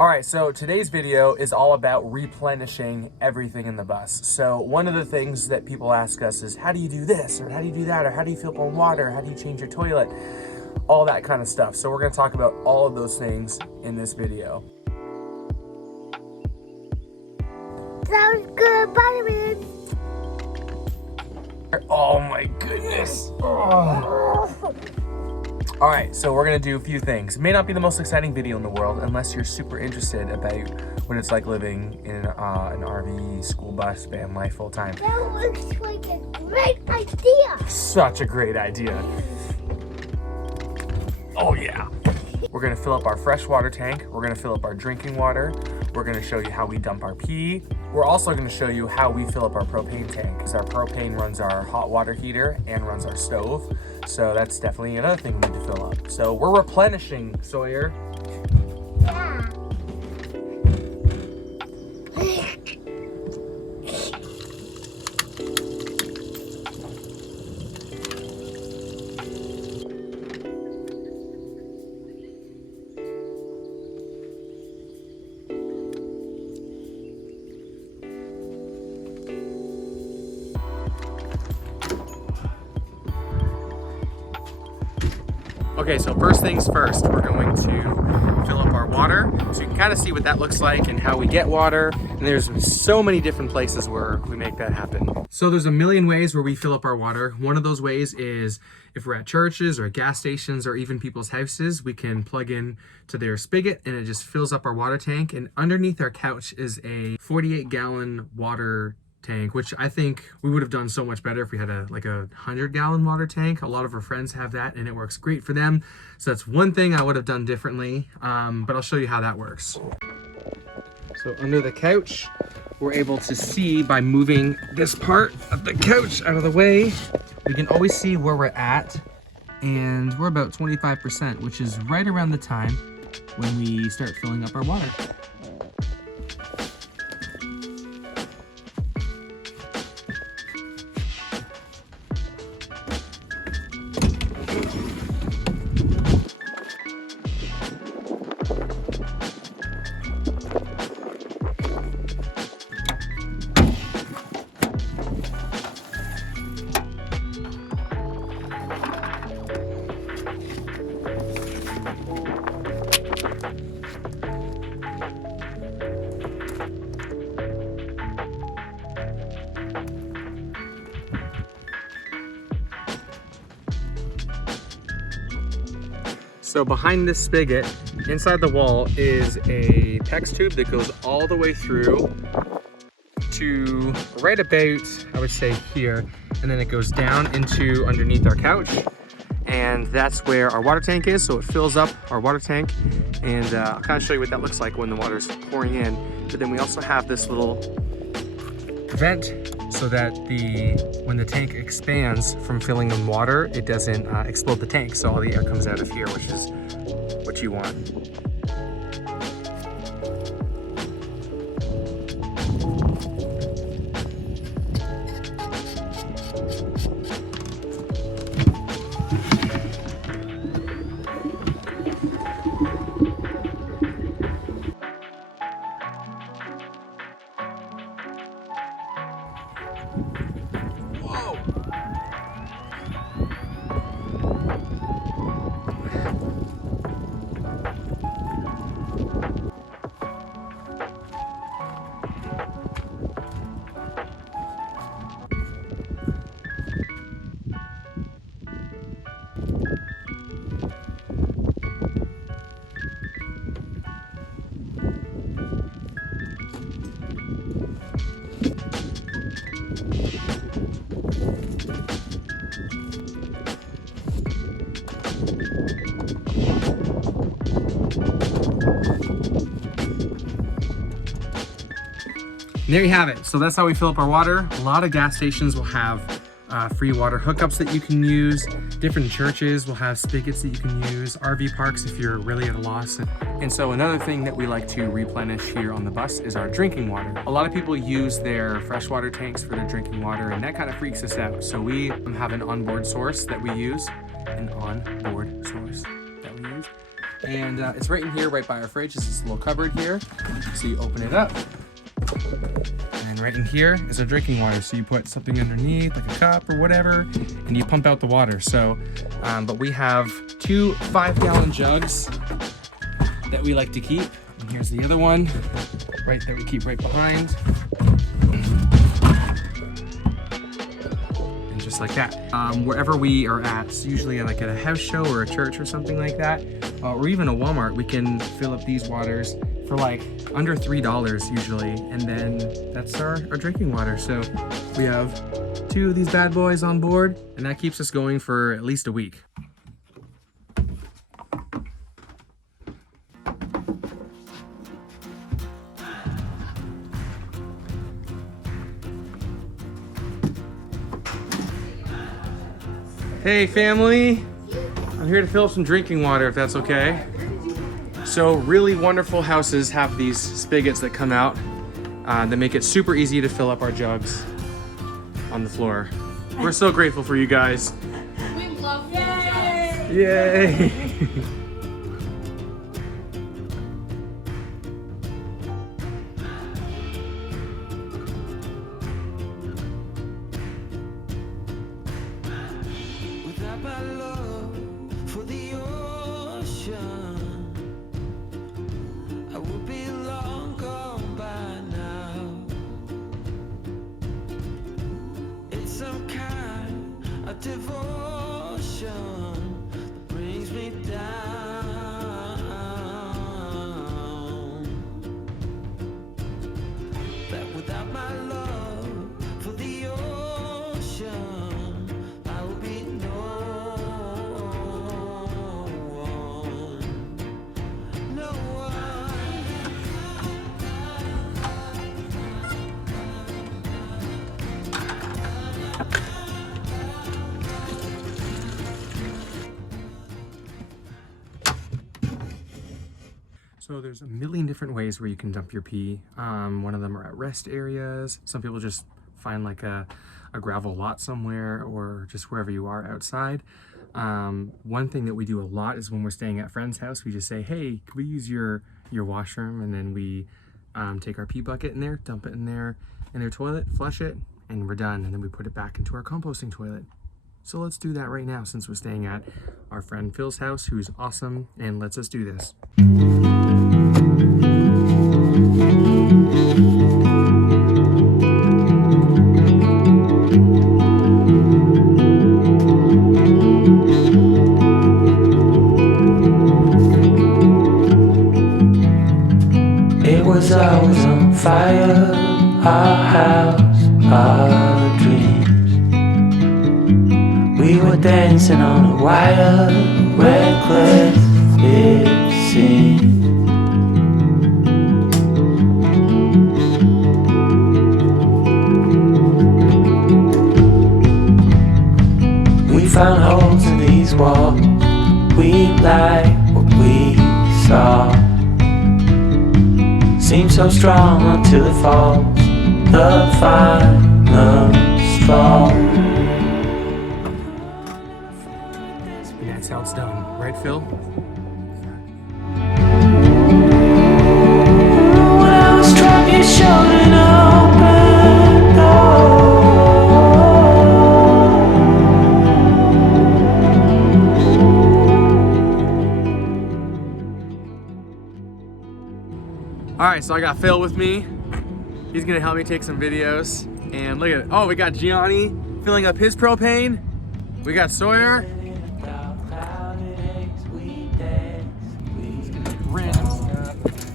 All right, so today's video is all about replenishing everything in the bus. So one of the things that people ask us is, how do you do this? Or how do you do that? Or how do you fill up on water? How do you change your toilet? All that kind of stuff. So we're gonna talk about all of those things in this video. Sounds good, Butterman. Oh my goodness. Oh. All right, so we're gonna do a few things. It may not be the most exciting video in the world unless you're super interested about what it's like living in an RV, school bus, van life full time. That looks like a great idea. Such a great idea. Oh yeah. We're gonna fill up our freshwater tank. We're gonna fill up our drinking water. We're gonna show you how we dump our pee. We're also gonna show you how we fill up our propane tank, because our propane runs our hot water heater and runs our stove. So that's definitely another thing we need to fill up. So we're replenishing, Sawyer. Yeah. Okay, so first things first, we're going to fill up our water. So you can kind of see what that looks like and how we get water. And there's so many different places where we make that happen. So there's a million ways where we fill up our water. One of those ways is if we're at churches or at gas stations or even people's houses, we can plug in to their spigot and it just fills up our water tank. And underneath our couch is a 48-gallon water tank, which I think we would have done so much better if we had a 100-gallon water tank. A lot of our friends have that and it works great for them. So that's one thing I would have done differently, but I'll show you how that works. So under the couch, we're able to see by moving this part of the couch out of the way, we can always see where we're at, and we're about 25%, which is right around the time when we start filling up our water. So behind this spigot, inside the wall, is a PEX tube that goes all the way through to right about, I would say here, and then it goes down into underneath our couch. And that's where our water tank is, so it fills up our water tank. And I'll kind of show you what that looks like when the water's pouring in. But then we also have this little vent so that when the tank expands from filling in water, it doesn't explode the tank. So all the air comes out of here, which is what you want. And there you have it. So that's how we fill up our water. A lot of gas stations will have free water hookups that you can use. Different churches will have spigots that you can use. RV parks if you're really at a loss. And so another thing that we like to replenish here on the bus is our drinking water. A lot of people use their freshwater tanks for their drinking water, and that kind of freaks us out. So we have an onboard source that we use, And it's right in here, right by our fridge. There's this little cupboard here. So you open it up. And right in here is our drinking water. So you put something underneath, like a cup or whatever, and you pump out the water. So, but we have 2 5-gallon jugs that we like to keep. And here's the other one, right that we keep right behind. And just like that. Wherever we are at, so usually like at a house show or a church or something like that, or even a Walmart, we can fill up these waters for like under $3 usually, and then that's our drinking water. So we have 2 of these bad boys on board, and that keeps us going for at least a week. Hey family, I'm here to fill up some drinking water if that's okay. So really wonderful houses have these spigots that come out that make it super easy to fill up our jugs on the floor. We're so grateful for you guys. We love jugs. Yay! Without my love for the ocean, I would be long gone by now. It's some kind of devotion that brings me down. That without my love for the ocean, I would be no one. No one. So there's a million different ways where you can dump your pee. One of them are at rest areas. Some people just find like a gravel lot somewhere, or just wherever you are outside. One thing that we do a lot is when we're staying at a friend's house, we just say, hey, could we use your washroom? And then we take our pee bucket in there, dump it in their toilet, flush it, and we're done. And then we put it back into our composting toilet. So let's do that right now since we're staying at our friend Phil's house, who's awesome and lets us do this. It was always on fire, our house, our dreams. We were dancing on a wire, reckless it seemed. We found holes in these walls, we like what we saw. Seems so strong until it falls, the final straw. And that's how it's done, right, Phil? When I was trapped, you showed an open door. All right, so I got Phil with me. He's gonna help me take some videos. And look at it. Oh, we got Gianni filling up his propane. We got Sawyer.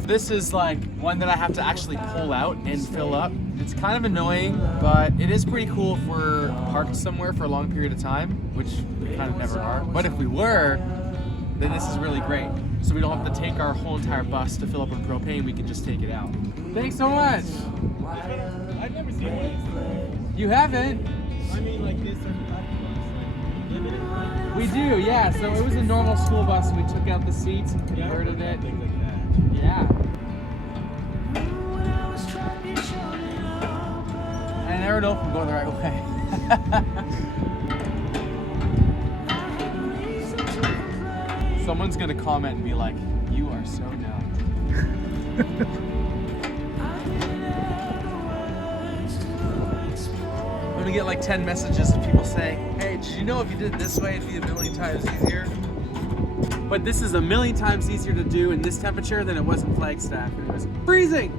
This is like one that I have to actually pull out and fill up. It's kind of annoying, but it is pretty cool if we're parked somewhere for a long period of time, which we kind of never are. But if we were, then this is really great. So we don't have to take our whole entire bus to fill up with propane, we can just take it out. Thanks so much. I've never seen one. You haven't? I mean, like this or like limited. We do, yeah. So it was a normal school bus. We took out the seats and converted it. Things like that. Yeah. I never know if I'm going the right way. So Someone's gonna comment and be like, "You are so dumb." I'm gonna get like 10 messages of people saying, "Hey, did you know if you did it this way, it'd be a million times easier?" But this is a million times easier to do in this temperature than it was in Flagstaff. It was freezing.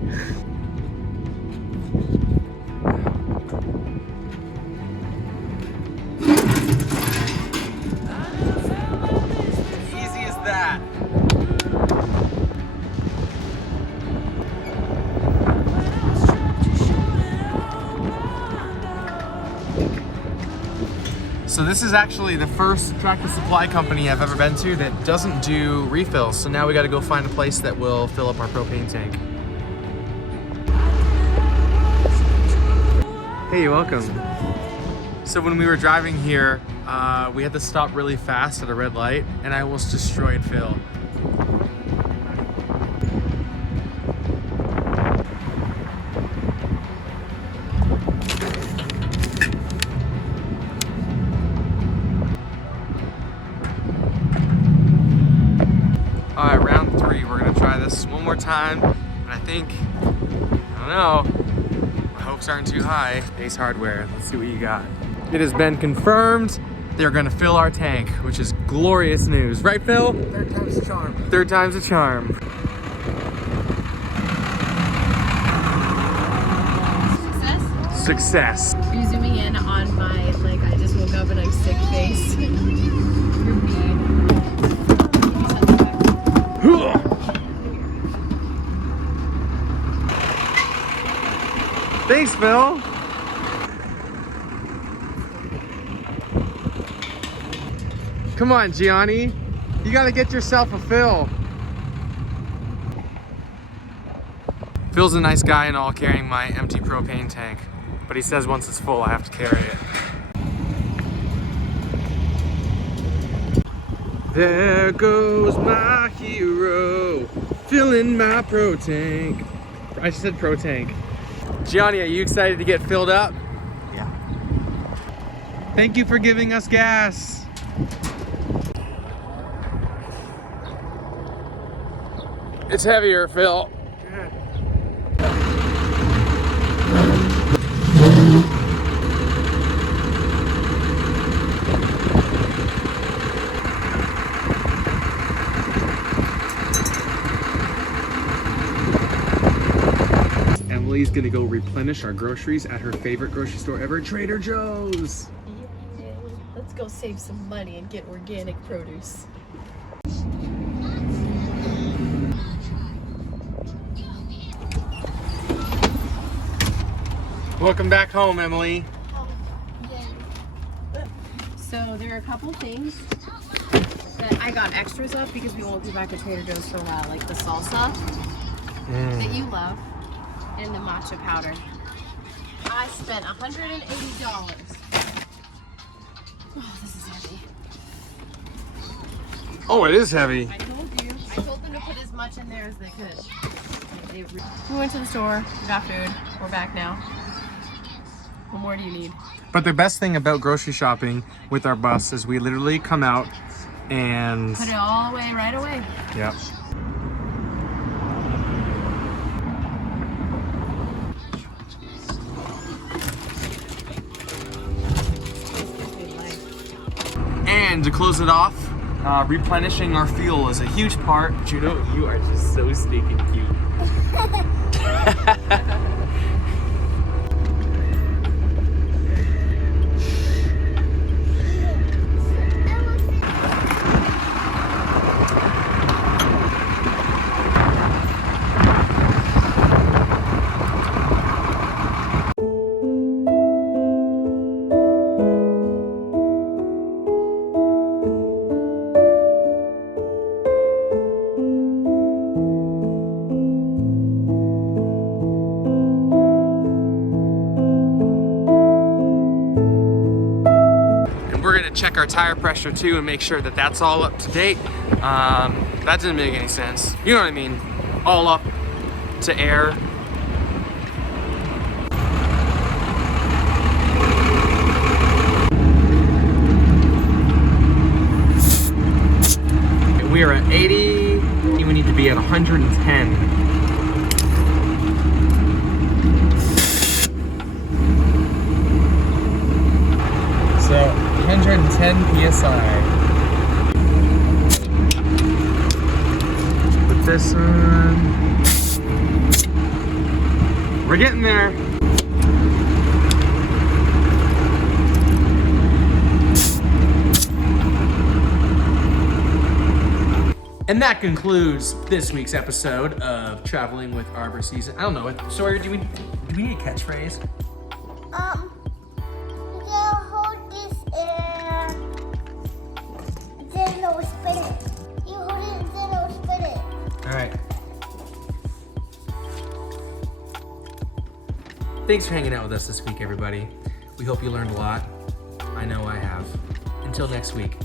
Easy as that. So this is actually the first tractor supply company I've ever been to that doesn't do refills. So now we got to go find a place that will fill up our propane tank. Hey, you're welcome. So when we were driving here, we had to stop really fast at a red light and I almost destroyed Phil. All right, round 3, we're gonna try this one more time. And I think, I don't know, my hopes aren't too high. Ace Hardware, let's see what you got. It has been confirmed they're gonna fill our tank, which is glorious news. Right, Phil? Third time's a charm. Third time's a charm. Success? Success. Are you zooming in on my, like, I just woke up and I'm sick face? You're mean. Thanks, Phil. Come on, Gianni. You gotta get yourself a fill. Phil's a nice guy and all, carrying my empty propane tank, but he says once it's full, I have to carry it. There goes my hero, filling my pro tank. I said pro tank. Gianni, are you excited to get filled up? Yeah. Thank you for giving us gas. It's heavier, Phil. Emily's gonna go replenish our groceries at her favorite grocery store ever, Trader Joe's. Yeah. Let's go save some money and get organic produce. Welcome back home, Emily. So there are a couple things that I got extras of because we won't be back at Trader Joe's for a while, like the salsa that you love and the matcha powder. I spent $180. Oh, this is heavy. Oh, it is heavy. I told you. I told them to put as much in there as they could. We went to the store, got food. We're back now. What more do you need? But the best thing about grocery shopping with our bus is we literally come out and... Put it all away right away. Yep. And to close it off, replenishing our fuel is a huge part. Juno, you are just so stinking cute. We're gonna check our tire pressure too and make sure that that's all up to date. That didn't make any sense. You know what I mean? All up to air. We are at 80, and we need to be at 110. So 110 PSI. Put this on. We're getting there. And that concludes this week's episode of Traveling with Arbor Season. I don't know. Sawyer, do we need a catchphrase? You gotta hold this and then it'll spin it. You hold it and then it'll spin it. All right. Thanks for hanging out with us this week, everybody. We hope you learned a lot. I know I have. Until next week.